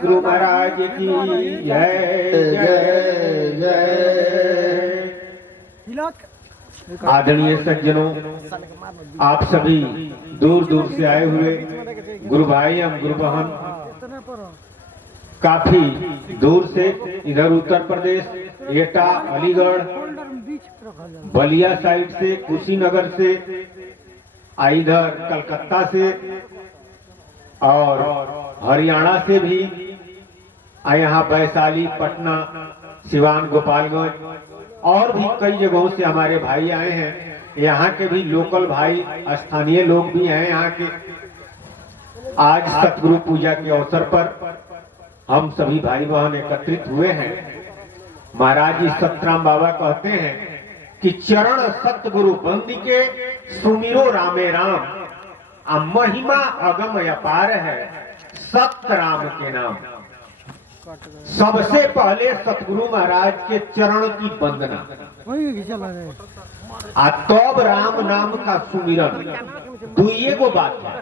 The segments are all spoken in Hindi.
सतगुरु महाराज की जय जय जय। आदरणीय सज्जनों, आप सभी दूर दूर से आए हुए गुरु भाई एवं गुरु बहन काफी दूर से इधर उत्तर प्रदेश, एटा, अलीगढ़, बलिया साइड से, कुशीनगर से, इधर कलकत्ता से और हरियाणा से भी, यहाँ वैशाली, पटना, सिवान, गोपालगंज और भी कई जगहों से हमारे भाई आए हैं। यहाँ के भी लोकल भाई, स्थानीय लोग भी हैं यहाँ के। आज सतगुरु पूजा के अवसर पर हम सभी भाई बहन एकत्रित हुए हैं। महाराज जी सतराम बाबा कहते हैं कि चरण सतगुरु बंदिके सुमिरो रामे राम, महिमा अगम अपार है सतराम के नाम। सबसे पहले सतगुरु महाराज के चरण की वंदना, तब राम नाम का सुमिरन। दुइये को बात है,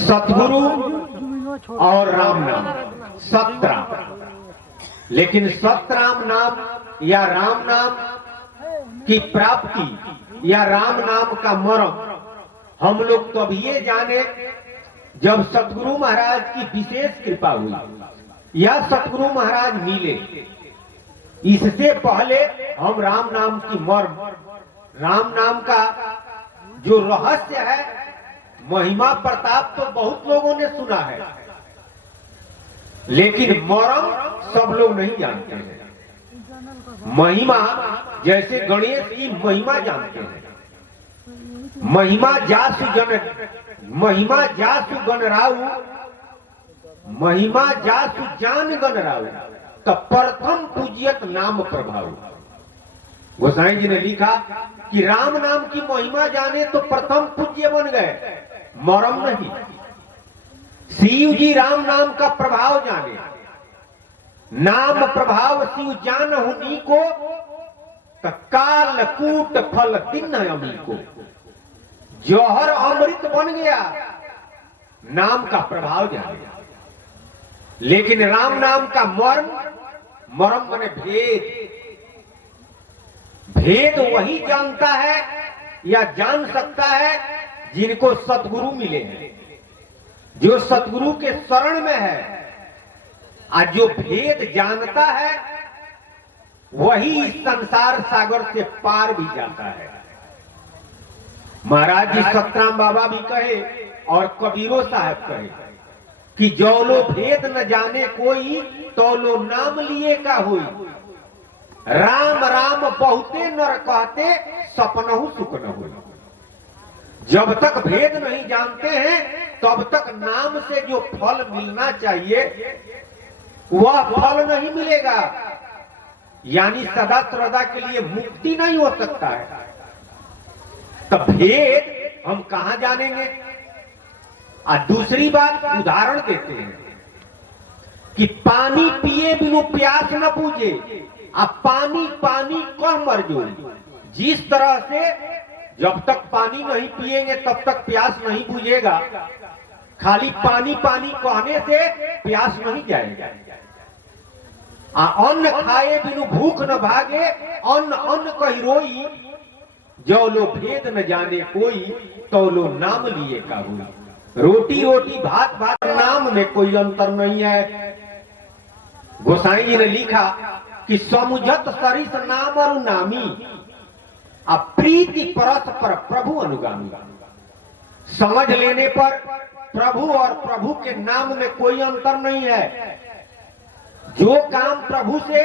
सतगुरु और राम नाम, सतराम। लेकिन सतराम नाम या राम नाम की प्राप्ति या राम नाम का मर्म हम लोग तभी जाने जब सतगुरु महाराज की विशेष कृपा हुई या सतगुरु महाराज मिले। इससे पहले हम राम नाम की मर्म, राम नाम का जो रहस्य है, महिमा प्रताप तो बहुत लोगों ने सुना है, लेकिन मर्म सब लोग नहीं जानते हैं। महिमा जैसे गणेश की महिमा जानते हैं, महिमा जासु गण राउ, महिमा जासु जान गण राउ, तो प्रथम पूज्यत नाम प्रभाव। गोसाई जी ने लिखा कि राम नाम की महिमा जाने तो प्रथम पूज्य बन गए, मरम नहीं। शिव जी राम नाम का प्रभाव जाने, नाम प्रभाव शिव जान हुनी को, काल कूट फल तिन्न अमी को। जौहर अमृत बन गया, नाम का प्रभाव जाने। लेकिन राम नाम का मर्म, मर्म माने भेद, भेद वही जानता है या जान सकता है जिनको सतगुरु मिले हैं, जो सतगुरु के शरण में है। आज जो भेद जानता है वही संसार सागर से पार भी जाता है। महाराज जी सतराम बाबा भी कहे और कबीरो साहब कहे कि जो लो भेद न जाने कोई, तो लो नाम लिए का हुई। राम राम बहुते नर कहते, सपनहु सुख न हुई। जब तक भेद नहीं जानते हैं तब तक नाम से जो फल मिलना चाहिए वह फल नहीं मिलेगा, यानी सदा सर्वदा के लिए मुक्ति नहीं हो सकता है। तब भेद हम कहां जानेंगे? दूसरी बात उदाहरण देते हैं कि पानी पिए बिनु प्यास न पूजे, अब पानी पानी कह मर जो। जिस तरह से जब तक पानी नहीं पिएंगे तब तक प्यास नहीं बुझेगा, खाली पानी पानी कहने से प्यास नहीं जाएगा। अन्न खाए बिनु भूख न भागे, अन्न अन्न कही रोई। जो लो भेद न जाने कोई, तो लो नाम लिए का हुई। रोटी रोटी भात भात, नाम में कोई अंतर नहीं है। गोसाई जी ने लिखा कि समुझत सरिस नाम और नामी, प्रीति परस्पर प्रभु अनुगामी। समझ लेने पर प्रभु और प्रभु के नाम में कोई अंतर नहीं है। जो काम प्रभु से,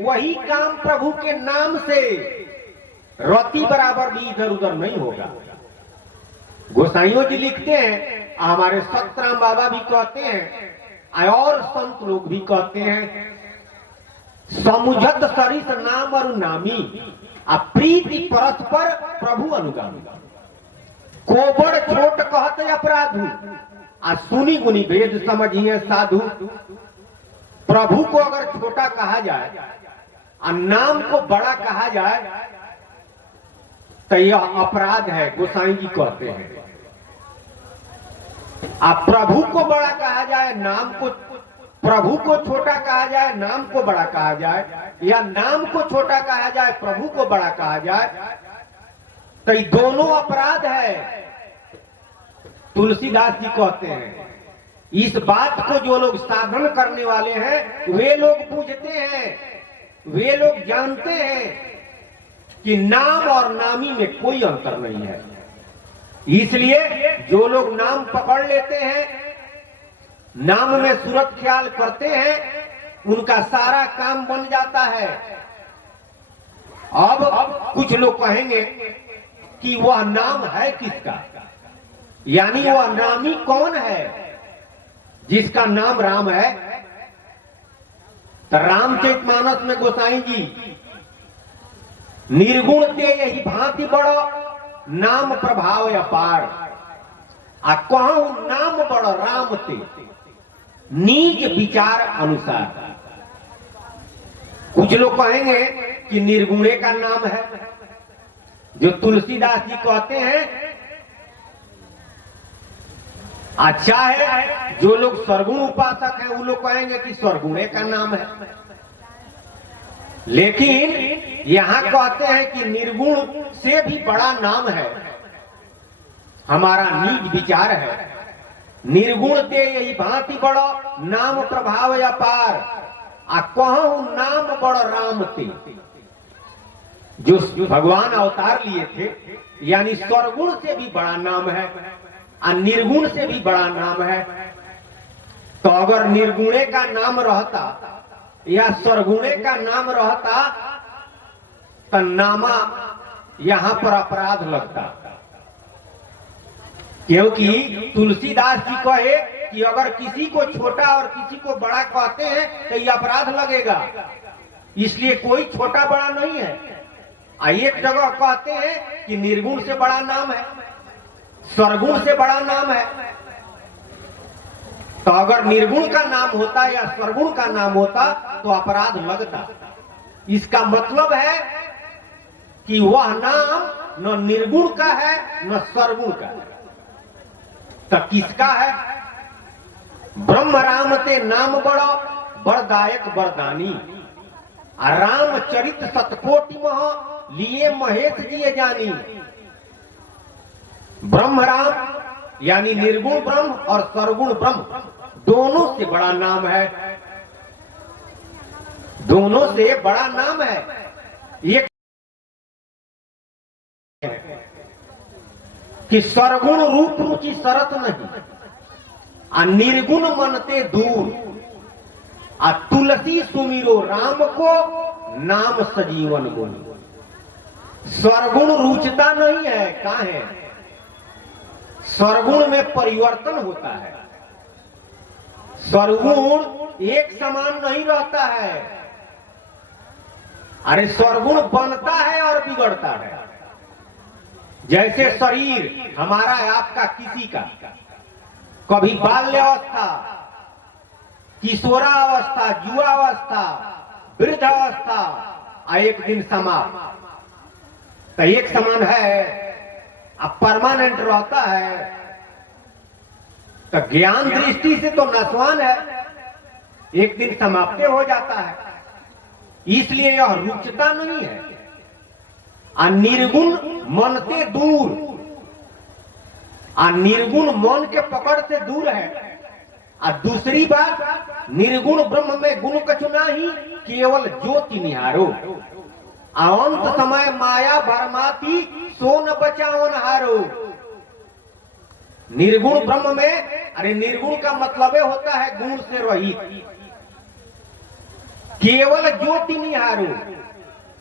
वही काम प्रभु के नाम से। रति बराबर भी इधर उधर नहीं होगा। गोसाइयों जी लिखते हैं, हमारे सतराम बाबा भी कहते हैं और संत लोग भी कहते हैं, समुझत सरिस नाम और नामी, प्रीति परस्पर प्रभु अनुगामी। कोबड़ छोट कहते अपराधु, सुनी गुनी भेद समझिए साधु। प्रभु को अगर छोटा कहा जाए और नाम को बड़ा कहा जाए तो यह अपराध है, गोसाई जी कहते हैं। अब प्रभु को बड़ा कहा जाए, नाम को, प्रभु को छोटा कहा जाए, नाम को बड़ा कहा जाए, या नाम को छोटा कहा जाए, प्रभु को बड़ा कहा जाए, तो ये दोनों अपराध है। तुलसीदास जी कहते हैं इस बात को जो लोग साधन करने वाले हैं वे लोग पूछते हैं, वे लोग जानते हैं कि नाम और नामी में कोई अंतर नहीं है। इसलिए जो लोग नाम पकड़ लेते हैं, नाम में सूरत ख्याल करते हैं, उनका सारा काम बन जाता है। अब कुछ लोग कहेंगे कि वह नाम है किसका, यानी वह नामी कौन है जिसका नाम राम है। तो रामचरितमानस में गोसाई जी निर्गुण ते यही भांति बड़ो नाम प्रभाव अपार, आ कहूं नाम बड़ो राम ते निज विचार अनुसार। कुछ लोग कहेंगे कि निर्गुणे का नाम है, जो तुलसीदास जी कहते हैं अच्छा है। जो लोग सरगुण उपासक हैं वो लोग कहेंगे कि सरगुणे का नाम है, लेकिन यहां कहते हैं कि निर्गुण से भी बड़ा नाम है। हमारा निज विचार है, निर्गुण ते यही भांति बड़ो नाम प्रभाव अपार, आ कहूं नाम बड़ो राम ते। जो भगवान अवतार लिए थे, यानी सरगुण से भी बड़ा नाम है और निर्गुण से भी बड़ा नाम है। तो अगर निर्गुणे का नाम रहता या सरगुणे का नाम रहता तो नामा यहां पर अपराध लगता, क्योंकि तुलसीदास जी कहे कि अगर किसी को छोटा और किसी को बड़ा कहते हैं तो यह अपराध लगेगा। इसलिए कोई छोटा बड़ा नहीं है। एक जगह कहते हैं कि निर्गुण से बड़ा नाम है, सरगुण से बड़ा नाम है। तो अगर निर्गुण का नाम होता या सरगुण का नाम होता तो अपराध लगता। इसका मतलब है कि वह नाम न निर्गुण का है न सरगुण का है। तो किसका है? ब्रह्म राम ते नाम बड़ो बरदायक बरदानी, रामचरित सतकोटि मह लिए महेश जी जानी। ब्रह्म राम यानी निर्गुण ब्रह्म और सरगुण ब्रह्म दोनों से बड़ा नाम है, दोनों से बड़ा नाम है। एक कि सरगुण रूप रुचि सरत नहीं, आ निर्गुण मनते दूर, आ तुलसी सुमिरो राम को नाम सजीवन गुण। सरगुण रुचता नहीं है, कहां है? सरगुण में परिवर्तन होता है। सरगुण एक समान नहीं रहता है। अरे सरगुण बनता है और बिगड़ता है। जैसे शरीर हमारा आपका किसी का कभी बाल्यावस्था, किशोरावस्था, युवावस्था, वृद्धावस्था, एक दिन समाप्त। तो एक समान है, अब परमानेंट रहता है। तो ज्ञान दृष्टि से तो नश्वान है, एक दिन समाप्त हो जाता है। इसलिए यह रुचता नहीं है। निर्गुण मनते दूर, निर्गुण मन के पकड़ से दूर है। दूसरी बात, निर्गुण ब्रह्म में गुण कछु नाही, केवल ज्योति निहारो। अंत समय माया भरमाती, सो न बचावन हारो। निर्गुण ब्रह्म में, अरे निर्गुण का मतलब होता है गुण से रहित। केवल ज्योति निहारो,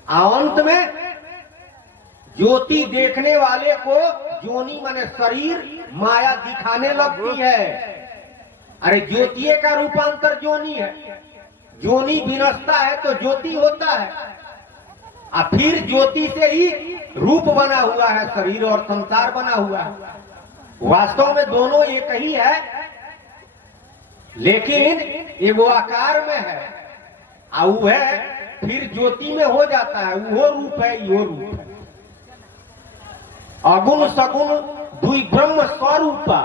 अंत में ज्योति देखने वाले को जोनी माने शरीर माया दिखाने लगती है। अरे ज्योतिये का रूपांतर जोनी है। जोनी विनष्टा है तो ज्योति होता है, और फिर ज्योति से ही रूप बना हुआ है, शरीर और संसार बना हुआ है। वास्तव में दोनों एक ही है, लेकिन एगो आकार में है, और वो है फिर ज्योति में हो जाता है। वो रूप है, यो रूप है। अगुण सगुण दुई ब्रह्म स्वरूपा,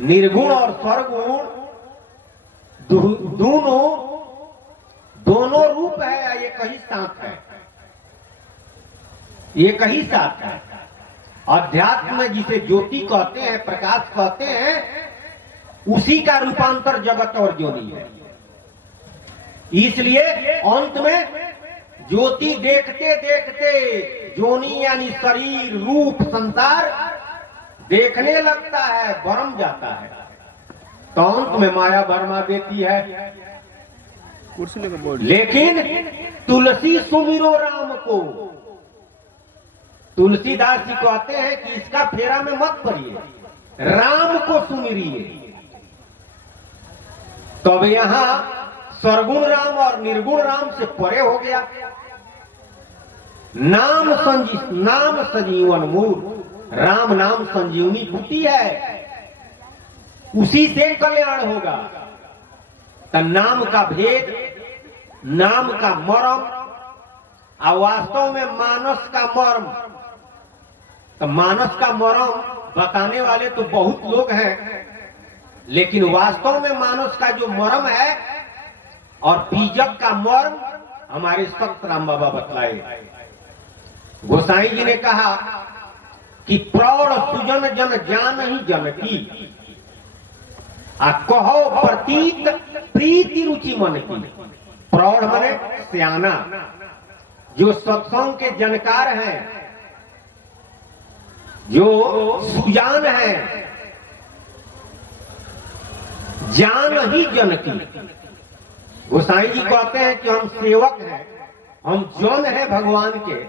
निर्गुण और सरगुण दोनों रूप है, ये कहीं साथ है, ये कहीं साथ है। अध्यात्म में जिसे ज्योति कहते हैं, प्रकाश कहते हैं, उसी का रूपांतर जगत और ज्योनि है। इसलिए अंत में ज्योति देखते देखते ज्योनि यानी शरीर रूप संसार देखने लगता है, भरम जाता है, तो अंत में माया भरमा देती है। लेकिन तुलसी सुमिरो राम को, तुलसीदास जी कहते हैं कि इसका फेरा में मत पड़िए, राम को सुमिरिए। तब यहां सरगुण राम और निर्गुण राम से परे हो गया। नाम संजीवन मूल, राम नाम संजीवनी बूटी है, उसी से कल्याण होगा। तो नाम का भेद, नाम का मर्म और वास्तव में मानस का मर्म। तो मानस का मर्म बताने वाले तो बहुत लोग हैं, लेकिन वास्तव में मानस का जो मर्म है और बीजक का मर्म हमारे सख्त राम बाबा बतलाए। गोसाई जी ने कहा कि प्रौढ़ सुजन जन जान ही जन की, कहो प्रतीत प्रीति रुचि मन की। प्रौढ़ माने सियाना, जो सत्संग के जानकार हैं, जो सुजान हैं, जान ही जन की। गोसाई जी कहते हैं कि हम सेवक हैं, हम जन हैं भगवान के,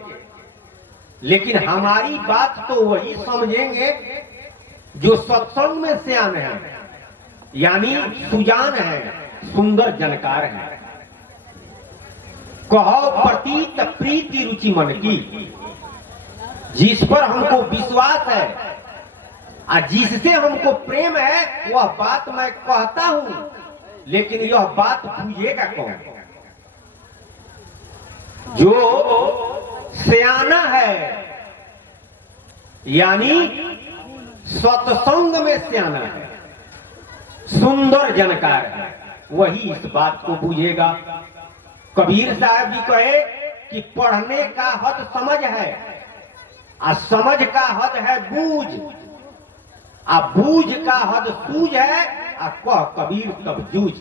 लेकिन हमारी बात तो वही समझेंगे जो सत्संग में सियान है, यानी सुजान है, सुंदर जानकार है। कहो प्रतीत प्रीति रुचि मन की, जिस पर हमको विश्वास है और जिससे हमको प्रेम है, वह बात मैं कहता हूं, लेकिन यह बात बुझेगा कौन? जो सियाना है, यानी सत्संग में सियाना है, सुंदर जानकार है, वही इस बात को बुझेगा। कबीर साहब जी कहे कि पढ़ने का हद समझ है, और समझ का हद है बूझ, और बूझ का हद सूझ है, और कह कबीर तब जूझ।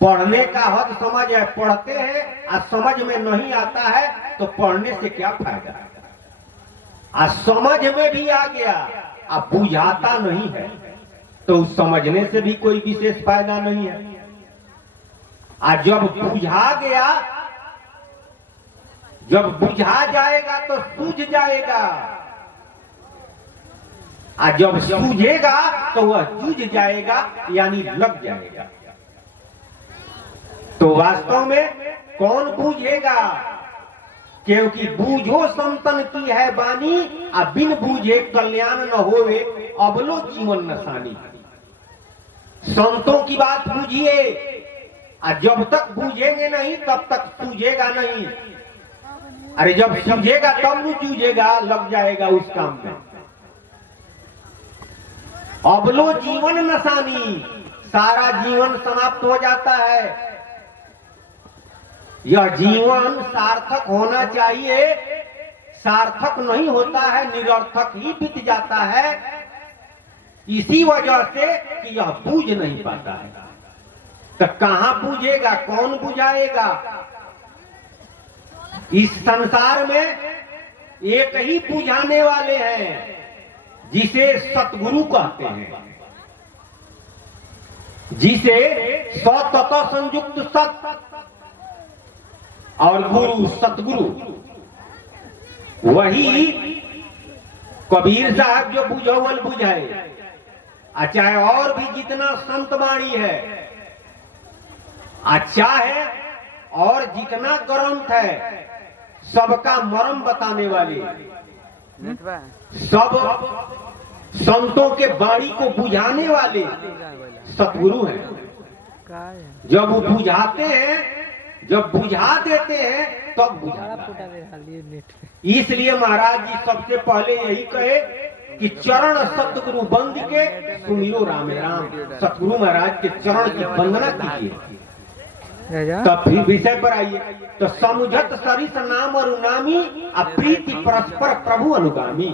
पढ़ने का हद समझ है, पढ़ते हैं और समझ में नहीं आता है तो पढ़ने से क्या फायदा? और समझ में भी आ गया और बुझाता नहीं है तो उस समझने से भी कोई विशेष फायदा नहीं है। और जब बुझा गया, जब बुझा जाएगा तो सूझ जाएगा, और जब सूझेगा तो वह जूझ जाएगा, यानी लग जाएगा। तो वास्तव में कौन बूझेगा? क्योंकि बूझो संतन की है बानी, और बिन बूझे कल्याण न होवे, अबलो जीवन नसानी। संतों की बात बूझिए, और जब तक बूझेंगे नहीं तब तक सूझेगा नहीं। अरे जब सूझेगा तब नहीं जूझेगा, लग जाएगा उस काम में। अबलो जीवन नसानी, सारा जीवन समाप्त हो जाता है। यह जीवन सार्थक होना चाहिए, सार्थक नहीं होता है, निरर्थक ही बीत जाता है, इसी वजह से कि यह बूझ नहीं पाता है। तो कहां बूझेगा, कौन बुझाएगा? इस संसार में एक ही बुझाने वाले हैं, जिसे सतगुरु कहते हैं, जिसे सतत संयुक्त सत और गुरु सतगुरु। वही कबीर साहब जो बुझावल बुझाए, चाहे और भी जितना संत वाणी है, अच्छा है, और जितना ग्रंथ है, सबका मर्म बताने वाले, सब संतों के वाणी को बुझाने वाले सतगुरु हैं। जब वो बुझाते हैं, जब बुझा देते हैं तब बुझाता है। इसलिए महाराज जी सबसे पहले यही कहे कि चरण सतगुरु बंद के सुमिरो रामे राम। सतगुरु महाराज के चरण की वंदना कीजिए। तब फिर विषय पर आइए। तो समुझत सरिस नाम और उनामी, अप्रीति परस्पर प्रभु अनुगामी।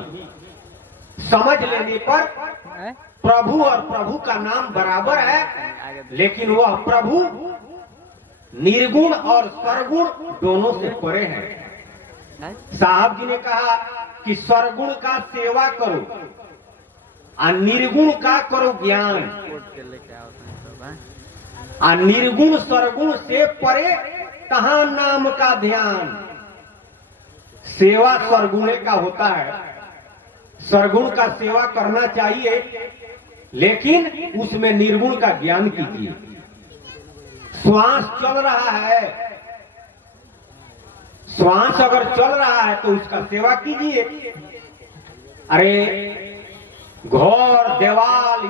समझ लेने पर प्रभु और प्रभु का नाम बराबर है, लेकिन वह प्रभु निर्गुण और सरगुण दोनों से परे है। साहब जी ने कहा कि सरगुण का सेवा करो और निर्गुण का करो ज्ञान, और निर्गुण सरगुण से परे तहां नाम का ध्यान। सेवा सरगुणे का होता है, सरगुण का सेवा करना चाहिए, लेकिन उसमें निर्गुण का ज्ञान कीजिए। श्वास चल रहा है, श्वास अगर चल रहा है तो उसका सेवा कीजिए। अरे घर, दीवाल